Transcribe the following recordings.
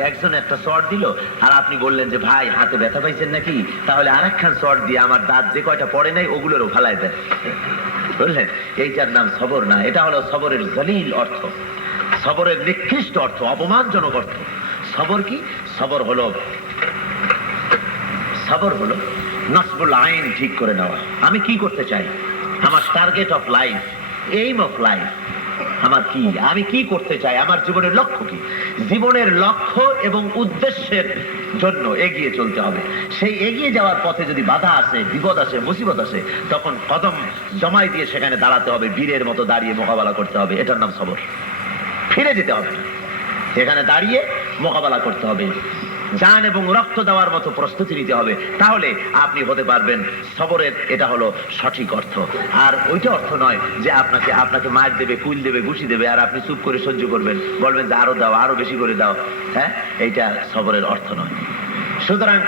একজন একটা শর্ট দিল, আর আপনি বললেন যে, ভাই, হাতে ব্যথা পাইছেন নাকি? তাহলে আরেকখান শর্ট দিয়ে আমার দাঁত যে কয়টা পড়ে নাই, ওগুলোরও ফালাই দেন। বুঝলেন? এইটার নাম সবর না, এটা হলো সবরের জলিল অর্থ। সবরের নিকৃষ্ট অর্থ, অপমানজনক অর্থ। সবর কি? সবর হলো সবর হলো নসবুল আইন ঠিক করে নেওয়া। আমি কি করতে চাই? আমার target of life aim of life আমার কি? আমি কি করতে চাই? আমার জীবনের লক্ষ্য কি? জীবনের লক্ষ্য এবং উদ্দেশ্যের জন্য এগিয়ে চলতে হবে। সেই এগিয়ে যাওয়ার পথে যদি বাধা আসে, বিপদ আসে, মুসিবত আসে, তখন কদম জমাই দিয়ে সেখানে দাঁড়াতে হবে, বীরের মতো দাঁড়িয়ে মোকাবেলা করতে হবে। এটার নাম সবর। ফিরে যেতে হবে সেখানে দাঁড়িয়ে মোকাবেলা করতে হবে। জান এবং রক্ত দেওয়ার মতো প্রস্তুতি নিতে হবে। তাহলে আপনি হতে পারবেন সবরের, এটা হলো সঠিক অর্থ। আর ওইটা অর্থ নয় যে আপনাকে আপনাকে মার দেবে, কুল দেবে, ঘুষি দেবে, আর আপনি চুপ করে সহ্য করবেন। বলবেন যে আরও দাও, আরও বেশি করে দাও। হ্যাঁ? এইটা সবরের অর্থ নয়। সুতরাং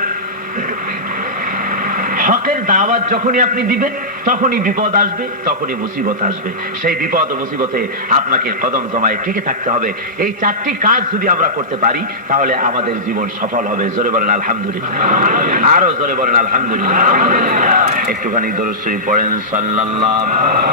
হকের দাওয়াত যখনই আপনি দিবেন, তখনই বিপদ আসবে, তখনই মুসিবত আসবে। সেই বিপদ মুসিবতে আপনাকে কদম জমায় টিকে থাকতে হবে। এই চারটি কাজ যদি আমরা করতে পারি, তাহলে আমাদের জীবন সফল হবে। জোরে বলেন, আলহামদুলিল্লাহ। আরও জোরে বলেন, আলহামদুলিল্লাহ। একটুখানি দরশ্রী পড়েন, সাল্লাল্লাহ